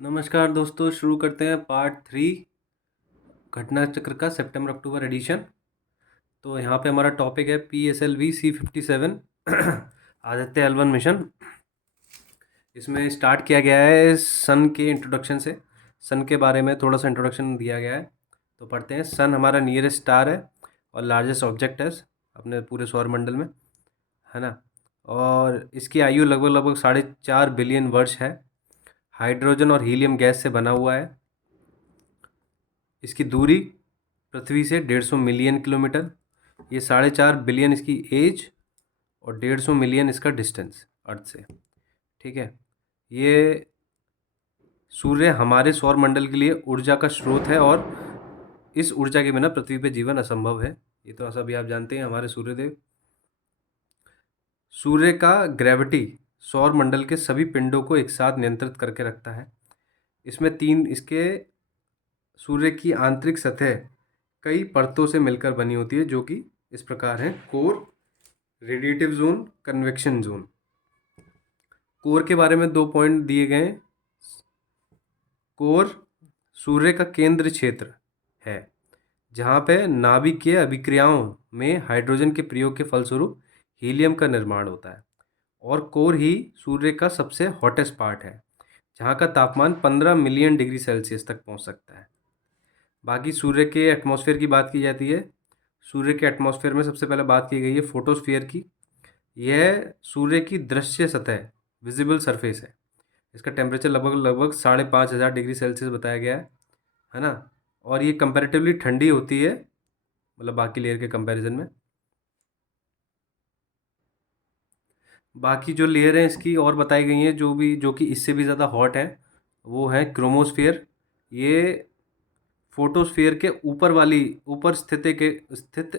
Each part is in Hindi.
नमस्कार दोस्तों, शुरू करते हैं पार्ट 3 घटना चक्र का सितंबर अक्टूबर एडिशन। तो यहाँ पे हमारा टॉपिक है PSLV C57 Aditya L1 mission. इसमें स्टार्ट किया गया है सन के इंट्रोडक्शन से। सन के बारे में थोड़ा सा इंट्रोडक्शन दिया गया है, तो पढ़ते हैं। सन हमारा नियरेस्ट स्टार है और लार्जेस्ट ऑब्जेक्ट है अपने पूरे सौरमंडल में, है ना। और इसकी आयु लगभग लगभग 4.5 बिलियन वर्ष है। हाइड्रोजन और हीलियम गैस से बना हुआ है। इसकी दूरी पृथ्वी से 150 मिलियन किलोमीटर। ये 4.5 बिलियन इसकी एज और 150 मिलियन इसका डिस्टेंस अर्थ से। ठीक है, ये सूर्य हमारे सौर मंडल के लिए ऊर्जा का स्रोत है और इस ऊर्जा के बिना पृथ्वी पर जीवन असंभव है। ये तो सभी आप जानते हैं। हमारे सूर्यदेव, सूर्य का ग्रेविटी सौर मंडल के सभी पिंडों को एक साथ नियंत्रित करके रखता है। इसमें इसके सूर्य की आंतरिक सतह कई परतों से मिलकर बनी होती है, जो कि इस प्रकार है: core, radiative zone, convection zone. Core के बारे में 2 पॉइंट दिए गए हैं। कोर सूर्य का केंद्र क्षेत्र है, जहाँ पे नाभिकीय अभिक्रियाओं में हाइड्रोजन के प्रयोग के फलस्वरूप हीलियम का निर्माण होता है। और कोर ही सूर्य का सबसे हॉटेस्ट पार्ट है, जहाँ का तापमान 15 मिलियन डिग्री सेल्सियस तक पहुँच सकता है। बाकी सूर्य के एटमॉस्फेयर की बात की जाती है। सूर्य के एटमॉस्फेयर में सबसे पहले बात की गई है फोटोस्फीयर की। यह सूर्य की दृश्य सतह, विजिबल सरफेस है। इसका टेम्परेचर लगभग लगभग 5,500 डिग्री सेल्सियस बताया गया है ना। और ये कंपैरेटिवली ठंडी होती है, मतलब बाकी लेयर के कंपैरिजन में। बाकी जो लेयर हैं इसकी और बताई गई हैं, जो कि इससे भी ज़्यादा हॉट है, वो है क्रोमोस्फियर। ये फोटोस्फीयर के ऊपर स्थित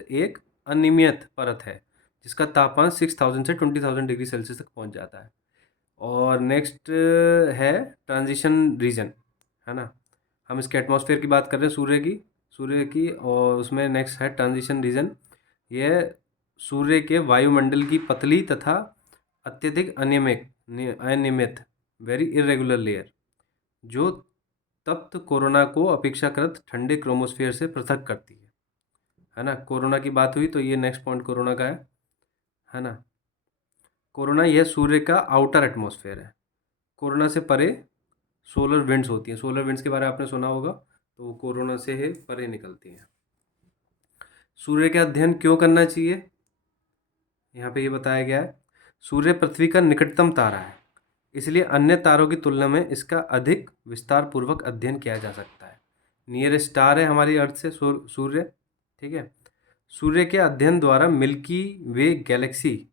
एक अनियमित परत है, जिसका तापमान 6,000 से 20,000 डिग्री सेल्सियस तक पहुंच जाता है। और नेक्स्ट है ट्रांजिशन रीजन, है ना। हम इसके एटमॉस्फेयर की बात कर रहे हैं सूर्य की, और उसमें नेक्स्ट है ट्रांजिशन रीजन। यह सूर्य के वायुमंडल की पतली तथा अत्यधिक अनियमित वेरी इरेगुलर लेयर, जो तप्त कोरोना को अपेक्षाकृत ठंडे क्रोमोस्फेयर से पृथक करती है ना। कोरोना की बात हुई तो ये नेक्स्ट पॉइंट कोरोना का है ना। कोरोना यह सूर्य का आउटर एटमॉस्फेयर है। कोरोना से परे सोलर विंड्स होती हैं। सोलर विंड्स के बारे में आपने सुना होगा, तो वो कोरोना से ही परे निकलती हैं। सूर्य का अध्ययन क्यों करना चाहिए, यहाँ पे ये बताया गया है। सूर्य पृथ्वी का निकटतम तारा है, इसलिए अन्य तारों की तुलना में इसका अधिक विस्तार पूर्वक अध्ययन किया जा सकता है। नियर स्टार है हमारी अर्थ से सूर्य। ठीक है, सूर्य के अध्ययन द्वारा मिल्की वे गैलेक्सी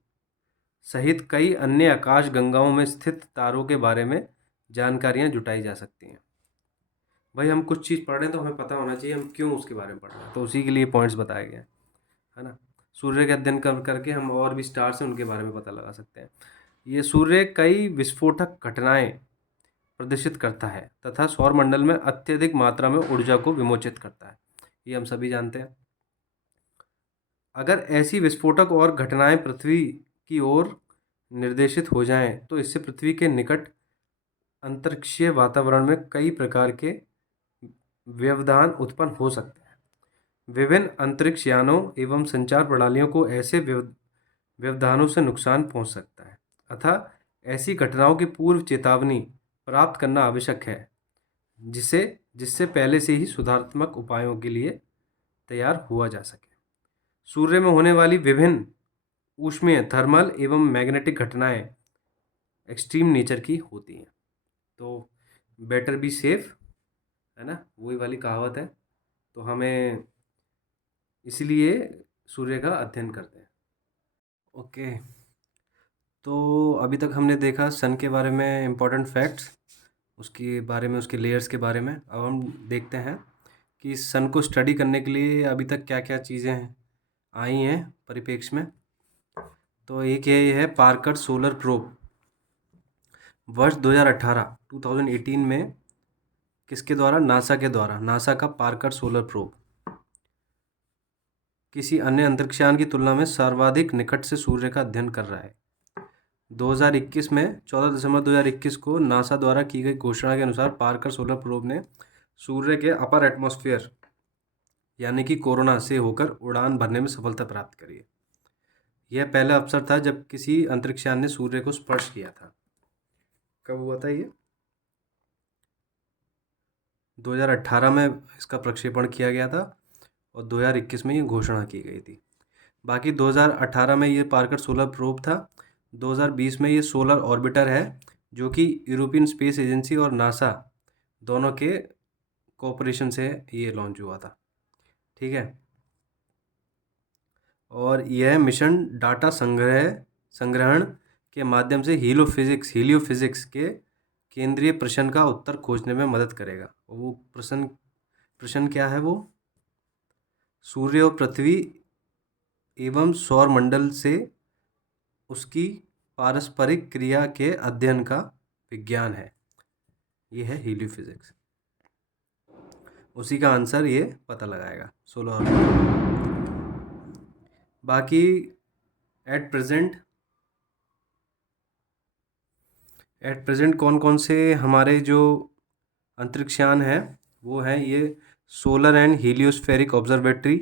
सहित कई अन्य आकाश गंगाओं में स्थित तारों के बारे में जानकारियां जुटाई जा सकती हैं। भाई, हम कुछ चीज़ पढ़ रहे हैं तो हमें पता होना चाहिए हम क्यों उसके बारे में पढ़ रहे हैं, तो उसी के लिए पॉइंट्स बताए गए हैं, है ना। सूर्य के अध्ययन करके हम और भी स्टार्स हैं उनके बारे में पता लगा सकते हैं। ये सूर्य कई विस्फोटक घटनाएं प्रदर्शित करता है तथा सौरमंडल में अत्यधिक मात्रा में ऊर्जा को विमोचित करता है। ये हम सभी जानते हैं। अगर ऐसी विस्फोटक और घटनाएं पृथ्वी की ओर निर्देशित हो जाएं, तो इससे पृथ्वी के निकट अंतरिक्षीय वातावरण में कई प्रकार के व्यवधान उत्पन्न हो सकते हैं। विभिन्न अंतरिक्ष यानों एवं संचार प्रणालियों को ऐसे व्यवधानों से नुकसान पहुंच सकता है, अतः ऐसी घटनाओं की पूर्व चेतावनी प्राप्त करना आवश्यक है, जिससे पहले से ही सुधारात्मक उपायों के लिए तैयार हुआ जा सके। सूर्य में होने वाली विभिन्न ऊष्मीय, थर्मल एवं मैग्नेटिक घटनाएं एक्सट्रीम नेचर की होती हैं। तो बेटर बी सेफ, है ना, वही वाली कहावत है। तो हमें इसीलिए सूर्य का अध्ययन करते हैं। ओके, तो अभी तक हमने देखा सन के बारे में इम्पोर्टेंट फैक्ट्स, उसके बारे में, उसके लेयर्स के बारे में। अब हम देखते हैं कि सन को स्टडी करने के लिए अभी तक क्या क्या चीज़ें आई हैं परिप्रेक्ष्य में। तो एक ये है पार्कर सोलर प्रोब। वर्ष 2018 में किसके द्वारा? नासा का पार्कर सोलर प्रोब किसी अन्य अंतरिक्षयान की तुलना में सर्वाधिक निकट से सूर्य का अध्ययन कर रहा है। 2021 में 14 दिसंबर 2021 को नासा द्वारा की गई घोषणा के अनुसार पार्कर सोलर प्रोब ने सूर्य के अपर एटमॉस्फेयर यानी कि कोरोना से होकर उड़ान भरने में सफलता प्राप्त करी है। यह पहला अवसर था जब किसी अंतरिक्षयान ने सूर्य को स्पर्श किया था। कब हुआ था ये? 2018 में इसका प्रक्षेपण किया गया था और 2021 में ये घोषणा की गई थी। बाकी 2018 में ये पार्कर सोलर प्रोब था। 2020 में ये सोलर ऑर्बिटर है जो कि यूरोपियन स्पेस एजेंसी और नासा दोनों के कोऑपरेशन से ये लॉन्च हुआ था। ठीक है। और यह मिशन डाटा संग्रहण के माध्यम से हीलियोफिजिक्स के केंद्रीय प्रश्न का उत्तर खोजने में मदद करेगा। वो प्रश्न क्या है? वो सूर्य और पृथ्वी एवं सौरमंडल से उसकी पारस्परिक क्रिया के अध्ययन का विज्ञान है। ये है हीलियोफिजिक्स। उसी का आंसर ये पता लगाएगा सोलर ऑर्बिटर। बाकी एट प्रेजेंट कौन कौन से हमारे जो अंतरिक्षयान हैं वो हैं ये सोलर एंड हीलियोस्फेरिक ऑब्जर्वेटरी।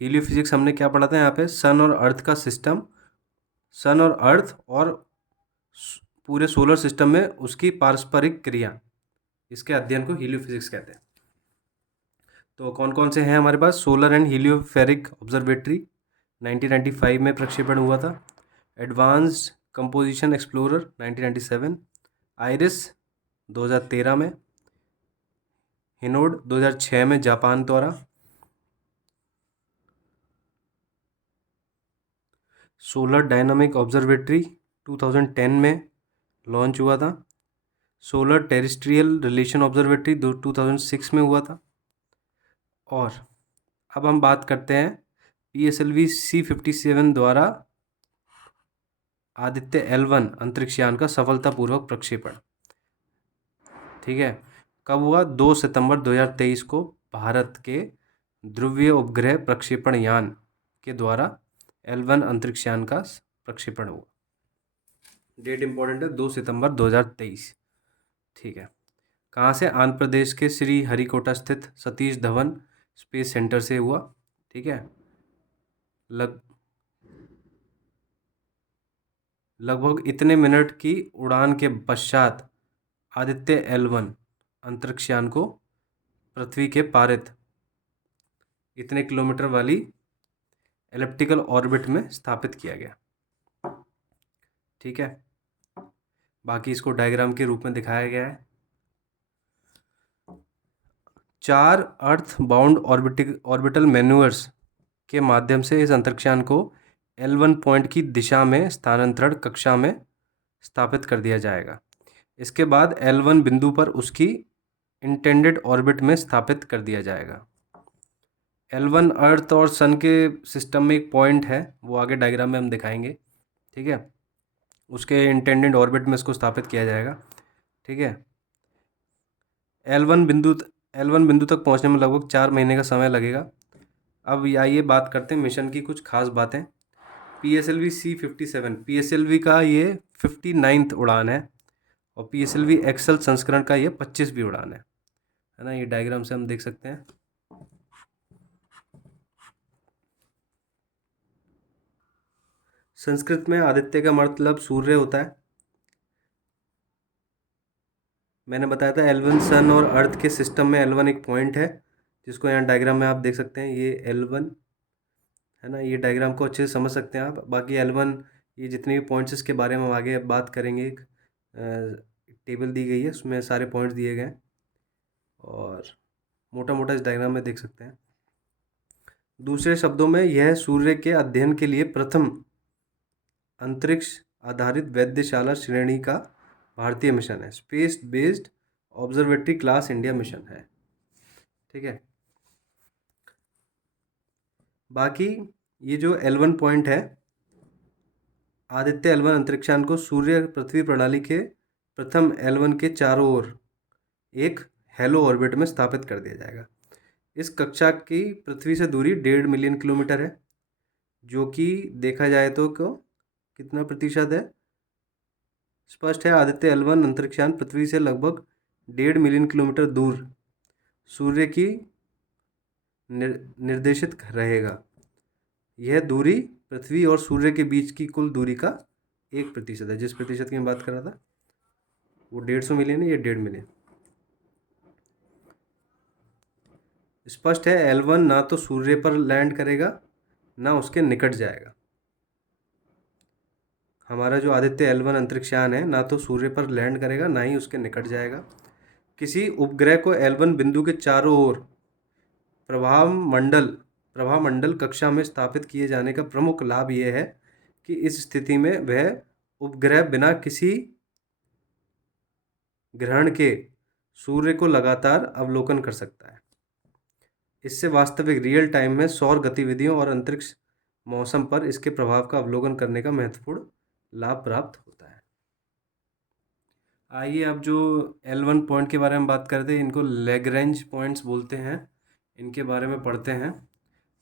हीलियोफिजिक्स हमने क्या पढ़ा था यहाँ पे? सन और अर्थ का सिस्टम, सन और अर्थ और पूरे सोलर सिस्टम में उसकी पारस्परिक क्रिया, इसके अध्ययन को हीलियोफिजिक्स कहते हैं। तो कौन कौन से हैं हमारे पास? सोलर एंड हीलियोफेरिक ऑब्जर्वेटरी 1995 में प्रक्षेपण हुआ था। एडवांस्ड कंपोजिशन एक्सप्लोरर 1997, आइरिस 2013 में, हिनोड 2006 में जापान द्वारा, सोलर डायनामिक ऑब्जर्वेटरी 2010 में लॉन्च हुआ था। सोलर टेरेस्ट्रियल रिलेशन ऑब्जर्वेटरी 2006 में हुआ था। और अब हम बात करते हैं PSLV C57 द्वारा आदित्य L1 अंतरिक्षयान का सफलतापूर्वक प्रक्षेपण। ठीक है। कब हुआ? 2 सितंबर 2023 को भारत के ध्रुवीय उपग्रह प्रक्षेपण यान के द्वारा L1 अंतरिक्षयान का प्रक्षेपण हुआ। डेट इंपॉर्टेंट है, 2 सितंबर 2023। ठीक है। कहाँ से? आंध्र प्रदेश के श्री हरिकोटा स्थित सतीश धवन स्पेस सेंटर से हुआ। ठीक है। लगभग इतने मिनट की उड़ान के पश्चात आदित्य L1 अंतरिक्षयान को पृथ्वी के पारित इतने किलोमीटर वाली एलिप्टिकल ऑर्बिट में स्थापित किया गया। ठीक है। बाकी इसको डायग्राम के रूप में दिखाया गया है। 4 अर्थ बाउंड ऑर्बिटल मैन्यूअर्स के माध्यम से इस अंतरिक्षयान को L1 पॉइंट की दिशा में स्थानांतरण कक्षा में स्थापित कर दिया जाएगा। इसके बाद L1 बिंदु पर उसकी इंटेंडेड ऑर्बिट में स्थापित कर दिया जाएगा। L1 अर्थ और सन के सिस्टम में एक पॉइंट है, वो आगे डायग्राम में हम दिखाएंगे। ठीक है। उसके इंटेंडेड ऑर्बिट में इसको स्थापित किया जाएगा। ठीक है। L1 बिंदु तक पहुंचने में लगभग 4 महीने का समय लगेगा। अब आइए बात करते हैं मिशन की कुछ खास बातें। PSLV C57 PSLV का ये 59th उड़ान है और PSLV एक्सल संस्करण का ये 25वीं उड़ान है ना? ये डायग्राम से हम देख सकते हैं। संस्कृत में आदित्य का मतलब सूर्य होता है। मैंने बताया था L1 सन और अर्थ के सिस्टम में L1 एक पॉइंट है जिसको यहाँ डायग्राम में आप देख सकते हैं। ये L1 है ना? ये डायग्राम को अच्छे से समझ सकते हैं आप। बाकी L1 ये जितने भी पॉइंट्स इसके बारे में हम आगे बात करेंगे। एक टेबल दी गई है, उसमें सारे पॉइंट्स दिए गए हैं और मोटा मोटा इस डायग्राम में देख सकते हैं। दूसरे शब्दों में यह सूर्य के अध्ययन के लिए प्रथम अंतरिक्ष आधारित वेधशाला श्रेणी का भारतीय मिशन है। Space based observatory Claas India mission है। ठीक है। बाकी ये जो L1 पॉइंट है, आदित्य L1 अंतरिक्षयान को सूर्य पृथ्वी प्रणाली के प्रथम L1 के चारों ओर एक हेलो ऑर्बिट में स्थापित कर दिया जाएगा। इस कक्षा की पृथ्वी से दूरी 1.5 मिलियन किलोमीटर है, जो कि देखा जाए तो कितना प्रतिशत है? स्पष्ट है आदित्य L1 अंतरिक्षयान पृथ्वी से लगभग 1.5 मिलियन किलोमीटर दूर सूर्य की निर्देशित रहेगा। यह दूरी पृथ्वी और सूर्य के बीच की कुल दूरी का 1% है। जिस प्रतिशत की मैं बात कर रहा था वो 150 मिलियन है, ये 1.5 मिलियन। स्पष्ट है L1 ना तो सूर्य पर लैंड करेगा ना उसके निकट जाएगा। हमारा जो आदित्य L1 अंतरिक्षयान है ना तो सूर्य पर लैंड करेगा ना ही उसके निकट जाएगा। किसी उपग्रह को L1 बिंदु के चारों ओर प्रभाव मंडल कक्षा में स्थापित किए जाने का प्रमुख लाभ यह है कि इस स्थिति में वह उपग्रह बिना किसी ग्रहण के सूर्य को लगातार अवलोकन कर सकता है। इससे वास्तविक रियल टाइम में सौर गतिविधियों और अंतरिक्ष मौसम पर इसके प्रभाव का अवलोकन करने का महत्वपूर्ण लाभ प्राप्त होता है। आइए अब जो L1 पॉइंट के बारे में बात करते हैं, इनको लैग्रेंज पॉइंट्स बोलते हैं, इनके बारे में पढ़ते हैं।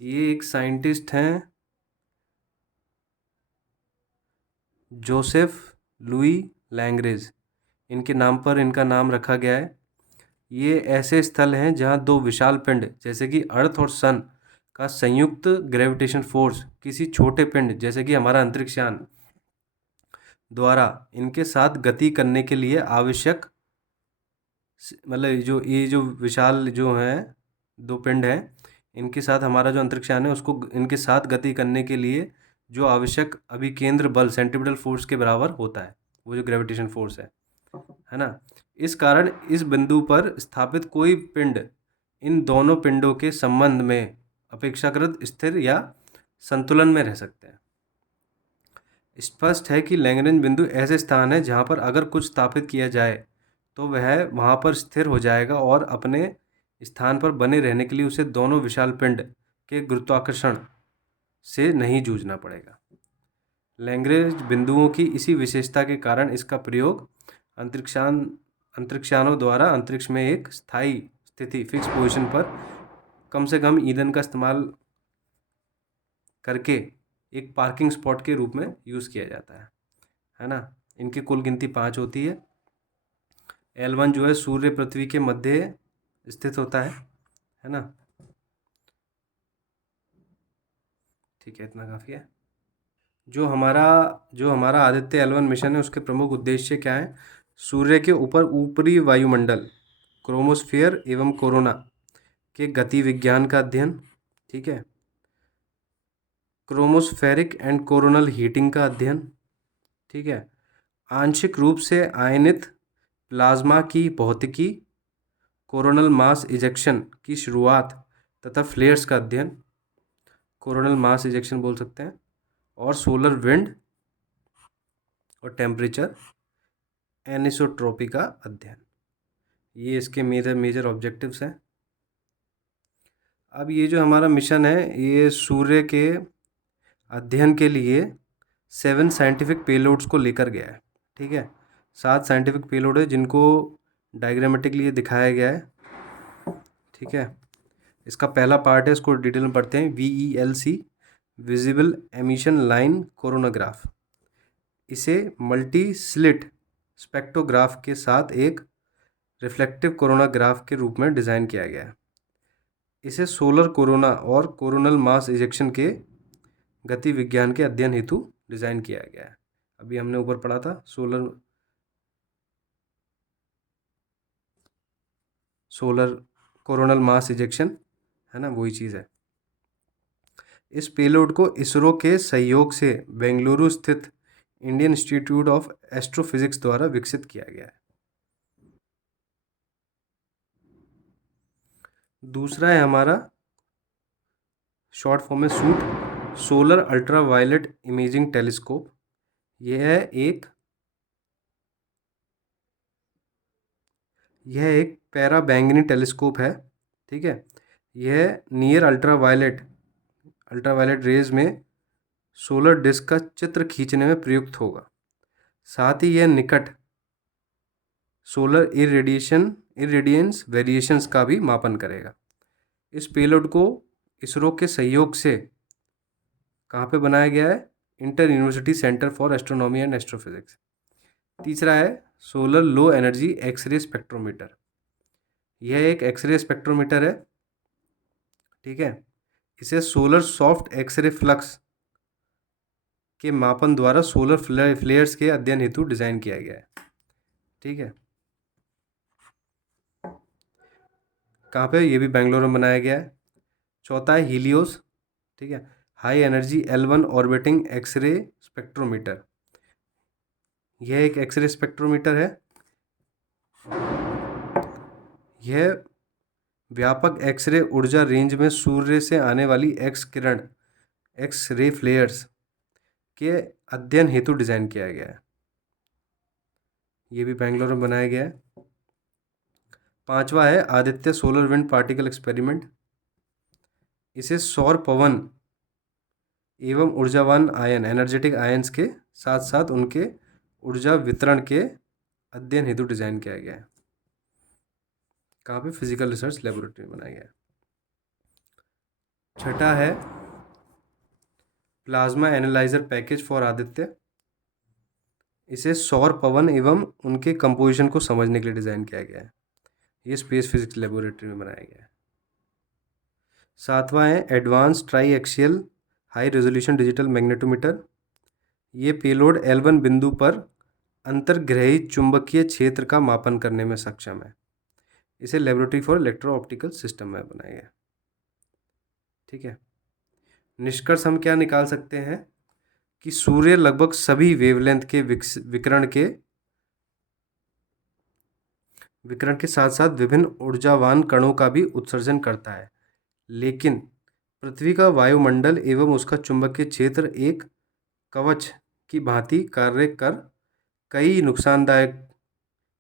ये एक साइंटिस्ट हैं जोसेफ लुई लैंग्रेज, इनके नाम पर इनका नाम रखा गया है। ये ऐसे स्थल हैं जहाँ दो विशाल पिंड जैसे कि अर्थ और सन का संयुक्त ग्रेविटेशन फोर्स किसी छोटे पिंड जैसे कि हमारा अंतरिक्षयान द्वारा इनके साथ गति करने के लिए आवश्यक, मतलब ये जो विशाल जो हैं दो पिंड हैं, इनके साथ हमारा जो अंतरिक्षयान है उसको इनके साथ गति करने के लिए जो आवश्यक अभिकेंद्र बल सेंट्रीपिटल फोर्स के बराबर होता है, वो जो ग्रेविटेशन फोर्स है ना। इस कारण इस बिंदु पर स्थापित कोई पिंड इन दोनों पिंडों के संबंध में अपेक्षाकृत स्थिर या संतुलन में रह सकते हैं। स्पष्ट है कि लैग्रेंज बिंदु ऐसे स्थान है जहाँ पर अगर कुछ स्थापित किया जाए तो वह वहाँ पर स्थिर हो जाएगा और अपने स्थान पर बने रहने के लिए उसे दोनों विशाल पिंड के गुरुत्वाकर्षण से नहीं जूझना पड़ेगा। लैग्रेंज बिंदुओं की इसी विशेषता के कारण इसका प्रयोग अंतरिक्षयानों द्वारा अंतरिक्ष में एक स्थायी स्थिति फिक्स पोजीशन पर कम से कम ईंधन का इस्तेमाल करके एक पार्किंग स्पॉट के रूप में यूज़ किया जाता है ना। इनकी कुल गिनती 5 होती है। L1 जो है सूर्य पृथ्वी के मध्य स्थित होता है ना। ठीक है, इतना काफ़ी है। जो हमारा आदित्य L1 मिशन है उसके प्रमुख उद्देश्य क्या है? सूर्य के ऊपर ऊपरी वायुमंडल, क्रोमोस्फियर एवं कोरोना के गति विज्ञान का अध्ययन, ठीक है, क्रोमोस्फेरिक एंड कोरोनल हीटिंग का अध्ययन, ठीक है, आंशिक रूप से आयनित प्लाज्मा की भौतिकी, कोरोनल मास इजेक्शन की शुरुआत तथा फ्लेयर्स का अध्ययन, कोरोनल मास इजेक्शन बोल सकते हैं, और सोलर विंड और टेम्परेचर एनिसोट्रॉपी का अध्ययन। ये इसके मेजर ऑब्जेक्टिव्स हैं। अब ये जो हमारा मिशन है ये सूर्य के अध्ययन के लिए 7 साइंटिफिक पेलोड्स को लेकर गया है, ठीक है। 7 साइंटिफिक पेलोड है जिनको डायग्रामेटिकली दिखाया गया है, ठीक है। इसका पहला पार्ट है, इसको डिटेल में पढ़ते हैं। VELC visible emission line coronagraph. इसे मल्टी स्लिट स्पेक्ट्रोग्राफ के साथ एक रिफ्लेक्टिव कोरोनाग्राफ के रूप में डिज़ाइन किया गया है। इसे सोलर कोरोना और कोरोनल मास इजेक्शन के गति विज्ञान के अध्ययन हेतु डिज़ाइन किया गया है। अभी हमने ऊपर पढ़ा था सोलर कोरोनल मास इजेक्शन, है ना, वही चीज़ है। इस पेलोड को इसरो के सहयोग से बेंगलुरु स्थित इंडियन इंस्टीट्यूट ऑफ एस्ट्रोफिजिक्स द्वारा विकसित किया गया है। दूसरा है हमारा शॉर्ट फॉर्म में SUIT solar ultra violet imaging telescope. यह एक पैरा बैंगनी टेलीस्कोप है, ठीक है। यह नियर अल्ट्रावायलेट रेज में सोलर डिस्क का चित्र खींचने में प्रयुक्त होगा। साथ ही यह निकट सोलर इरेडियंस वेरिएशंस का भी मापन करेगा। इस पेलोड को इसरो के सहयोग से कहाँ पे बनाया गया है? Inter university centre for astronomy and astrophysics. तीसरा है solar low energy x-ray spectrometer. यह एक एक्सरे स्पेक्ट्रोमीटर है, ठीक है। इसे सोलर सॉफ्ट एक्सरे फ्लक्स के मापन द्वारा सोलर फ्लेयर्स के अध्ययन हेतु डिज़ाइन किया गया है, ठीक है। कहाँ पे? ये भी बेंगलोर में बनाया गया है। चौथा है हीलियोस, ठीक है, high energy L1 orbiting x-ray spectrometer. यह एक एक्सरे स्पेक्ट्रोमीटर है। यह व्यापक एक्सरे ऊर्जा रेंज में सूर्य से आने वाली एक्स किरण, एक्स रे फ्लेयर्स के अध्ययन हेतु डिज़ाइन किया गया है। ये भी बेंगलोर में बनाया गया है। पांचवा है Aditya solar wind particle experiment. इसे सौर पवन एवं ऊर्जावान आयन एनर्जेटिक आयन्स के साथ साथ उनके ऊर्जा वितरण के अध्ययन हेतु डिज़ाइन किया गया है। कहाँ पे? फिजिकल रिसर्च लेबोरेटरी में बनाया गया है। छठा है plasma analyser package for Aditya. इसे सौर पवन एवं उनके कंपोजिशन को समझने के लिए डिज़ाइन किया गया है। ये स्पेस फिजिक्स लेबोरेटरी में बनाया गया है। सातवां है advance try axial high resolution digital magnetometer. ये पेलोड L1 बिंदु पर अंतर्ग्रही चुंबकीय क्षेत्र का मापन करने में सक्षम है। इसे laboratory for electro optical system में बनाया गया, ठीक है। निष्कर्ष हम क्या निकाल सकते हैं कि सूर्य लगभग सभी वेवलेंथ के विकिरण के साथ साथ विभिन्न ऊर्जावान कणों का भी उत्सर्जन करता है, लेकिन पृथ्वी का वायुमंडल एवं उसका चुंबकीय क्षेत्र एक कवच की भांति कार्य कर कई नुकसानदायक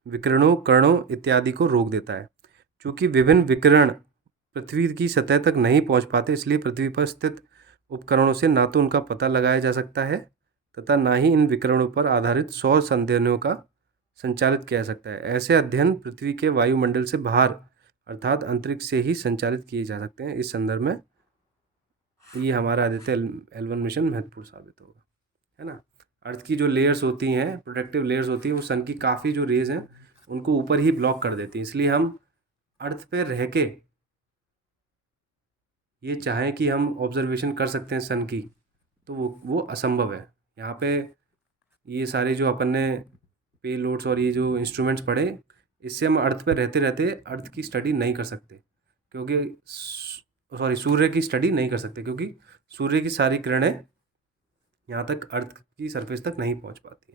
विकिरणों, कणों इत्यादि को रोक देता है। चूँकि विभिन्न विकिरण पृथ्वी की सतह तक नहीं पहुंच पाते, इसलिए पृथ्वी पर स्थित उपकरणों से ना तो उनका पता लगाया जा सकता है तथा ना ही इन विकिरणों पर आधारित सौर संध्यनों का संचालित किया जा सकता है। ऐसे अध्ययन पृथ्वी के वायुमंडल से बाहर अर्थात अंतरिक्ष से ही संचालित किए जा सकते हैं। इस संदर्भ में ये हमारा आदित्य L1 मिशन महत्वपूर्ण साबित होगा, है ना। अर्थ की जो लेयर्स होती हैं, प्रोटेक्टिव लेयर्स होती हैं, वो सन की काफ़ी जो रेज हैं उनको ऊपर ही ब्लॉक कर देती हैं। इसलिए हम अर्थ पे रह के ये चाहें कि हम ऑब्जर्वेशन कर सकते हैं सन की, तो वो असंभव है। यहाँ पे ये सारे जो अपन ने पे लोड्स और ये जो इंस्ट्रूमेंट्स पढ़े, इससे हम अर्थ पे रहते रहते अर्थ की स्टडी नहीं कर सकते, क्योंकि सूर्य की स्टडी नहीं कर सकते, क्योंकि सूर्य की सारी किरणें यहाँ तक अर्थ की सरफेस तक नहीं पहुँच पाती।